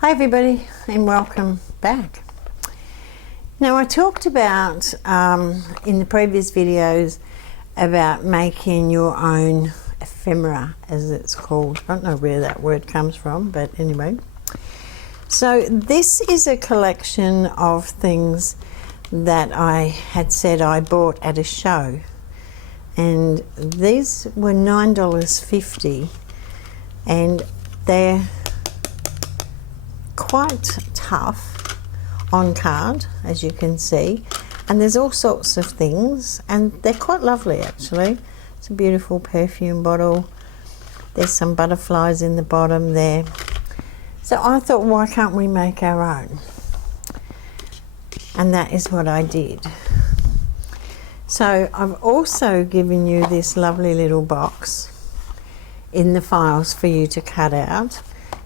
Hi everybody and welcome back. Now I talked about in the previous videos about making your own ephemera, as it's called. I don't know where that word comes from, but anyway. So this is a collection of things that I had said I bought at a show, and these were $9.50 and they're quite tough on card, as you can see, and there's all sorts of things, and they're quite lovely actually. It's a beautiful perfume bottle. There's some butterflies in the bottom there. So I thought, why can't we make our own? And that is what I did. So I've also given you this lovely little box in the files for you to cut out.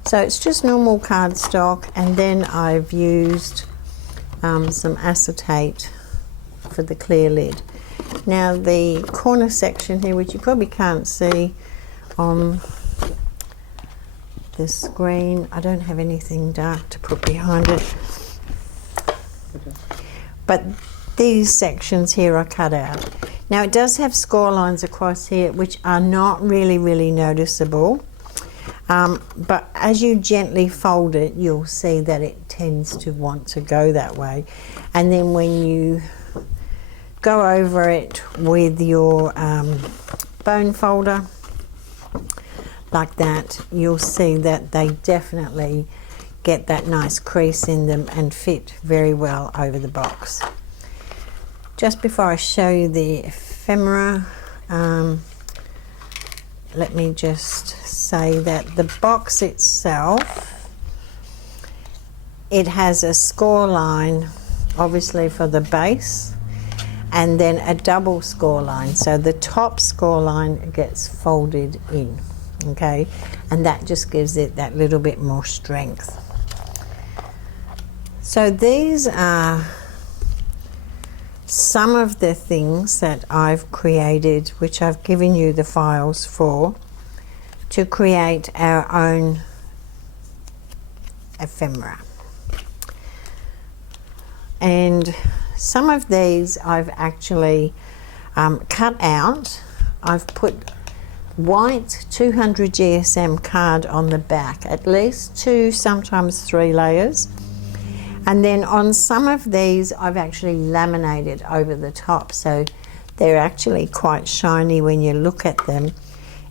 So it's just normal cardstock, and then I've used some acetate for the clear lid. Now the corner section here, which you probably can't see on the screen, I don't have anything dark to put behind it, but these sections here are cut out. Now it does have score lines across here which are not really noticeable. But as you gently fold it, you'll see that it tends to want to go that way. And then when you go over it with your bone folder, like that, you'll see that they definitely get that nice crease in them and fit very well over the box. Just before I show you the ephemera, let me just say that the box itself, it has a score line obviously for the base, and then a double score line, so the top score line gets folded in, okay, and that just gives it that little bit more strength. So these are some of the things that I've created, which I've given you the files for, to create our own ephemera. And some of these I've actually cut out. I've put white 200 GSM card on the back, at least 2, sometimes 3 layers. And then on some of these I've actually laminated over the top, so they're actually quite shiny when you look at them.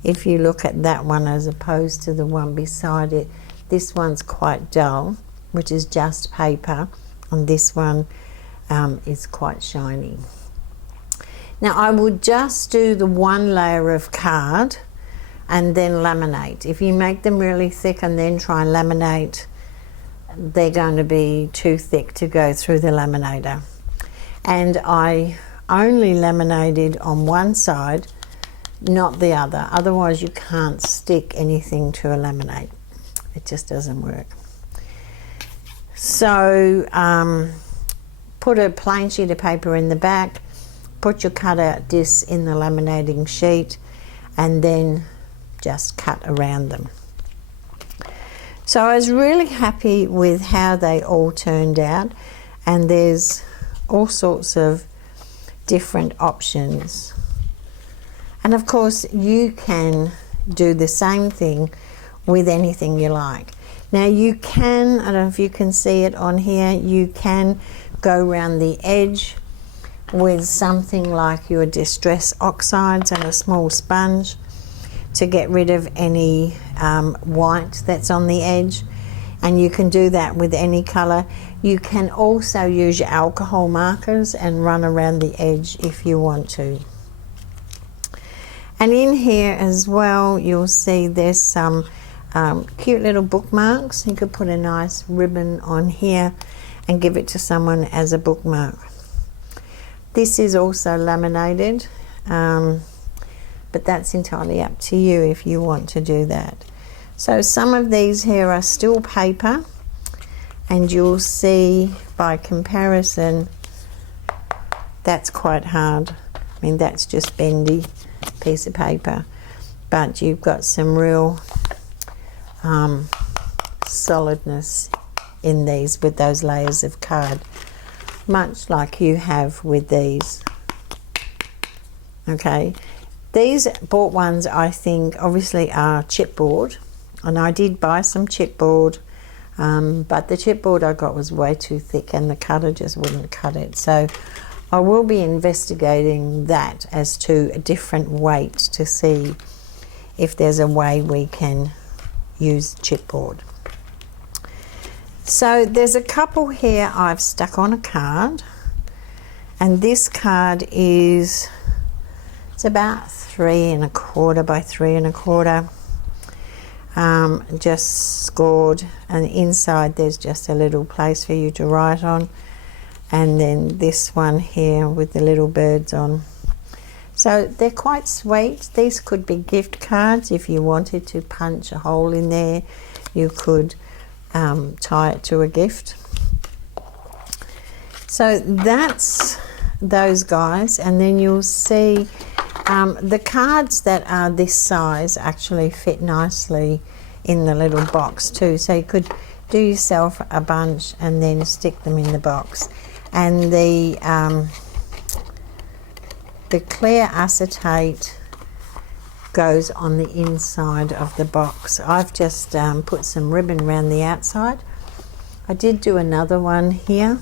If you look at that one as opposed to the one beside it, this one's quite dull, which is just paper, and this one is quite shiny. Now I would just do the 1 layer of card and then laminate. If you make them really thick and then try and laminate, they're going to be too thick to go through the laminator. And I only laminated on one side, not the other, otherwise you can't stick anything to a laminate. It just doesn't work. So put a plain sheet of paper in the back, put your cutout discs in the laminating sheet, and then just cut around them. So I was really happy with how they all turned out, and there's all sorts of different options. And of course you can do the same thing with anything you like. Now you can, I don't know if you can see it on here, you can go around the edge with something like your distress oxides and a small sponge to get rid of any white that's on the edge, and you can do that with any color. You can also use your alcohol markers and run around the edge if you want to. And in here as well, you'll see there's some cute little bookmarks. You could put a nice ribbon on here and give it to someone as a bookmark. This is also laminated, but that's entirely up to you if you want to do that. So some of these here are still paper, and you'll see by comparison that's quite hard. I mean, that's just bendy piece of paper, but you've got some real solidness in these with those layers of card, much like you have with these. Okay, these bought ones I think obviously are chipboard, and I did buy some chipboard, but the chipboard I got was way too thick and the cutter just wouldn't cut it. So I will be investigating that as to a different weight to see if there's a way we can use chipboard. So there's a couple here I've stuck on a card, and this card is, it's about 3 1/4 by 3 1/4, just scored, and inside there's just a little place for you to write on, and then this one here with the little birds on. So they're quite sweet. These could be gift cards. If you wanted to punch a hole in there, you could tie it to a gift. So that's those guys, and then you'll see the cards that are this size actually fit nicely in the little box too. So you could do yourself a bunch and then stick them in the box. And the clear acetate goes on the inside of the box. I've just put some ribbon around the outside. I did do another one here,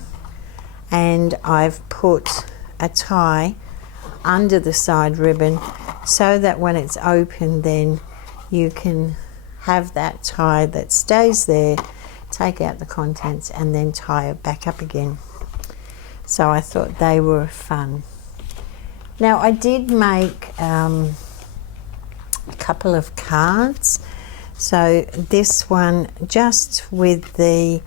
and I've put a tie under the side ribbon so that when it's open then you can have that tie that stays there, take out the contents and then tie it back up again. So I thought they were fun. Now I did make a couple of cards. So this one just with the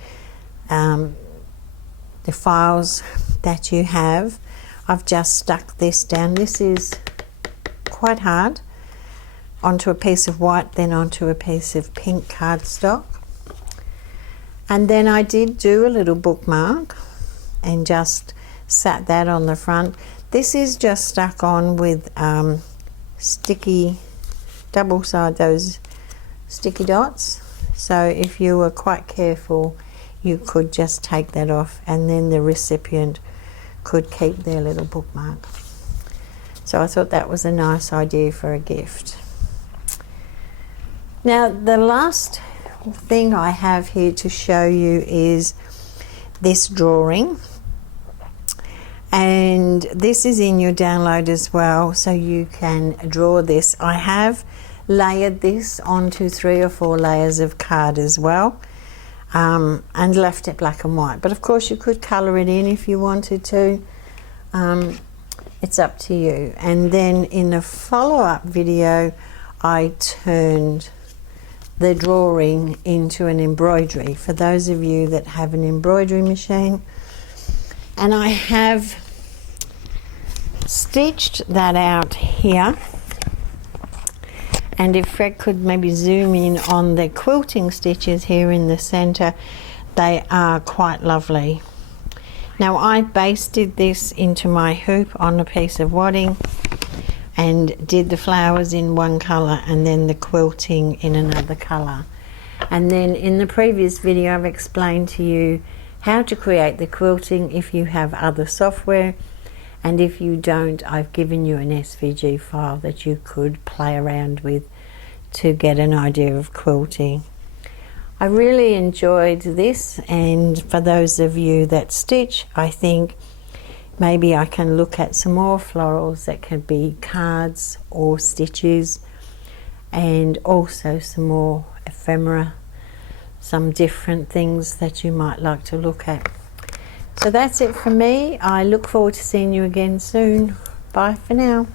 files that you have, I've just stuck this down. This is quite hard, onto a piece of white, then onto a piece of pink cardstock. And then I did do a little bookmark and just sat that on the front. This is just stuck on with sticky, double side those sticky dots. So if you were quite careful, you could just take that off, and then the recipient could keep their little bookmark. So I thought that was a nice idea for a gift. Now the last thing I have here to show you is this drawing, and this is in your download as well, so you can draw this. I have layered this onto 3 or 4 layers of card as well, and left it black and white, but of course you could colour it in if you wanted to. It's up to you. And then in a follow-up video I turned the drawing into an embroidery for those of you that have an embroidery machine, and I have stitched that out here. And if Fred could maybe zoom in on the quilting stitches here in the center, they are quite lovely. Now I basted this into my hoop on a piece of wadding and did the flowers in one color and then the quilting in another color. And then in the previous video I've explained to you how to create the quilting if you have other software, and if you don't, I've given you an SVG file that you could play around with to get an idea of quilting. I really enjoyed this, and for those of you that stitch, I think maybe I can look at some more florals that could be cards or stitches, and also some more ephemera, some different things that you might like to look at. So that's it for me. I look forward to seeing you again soon. Bye for now.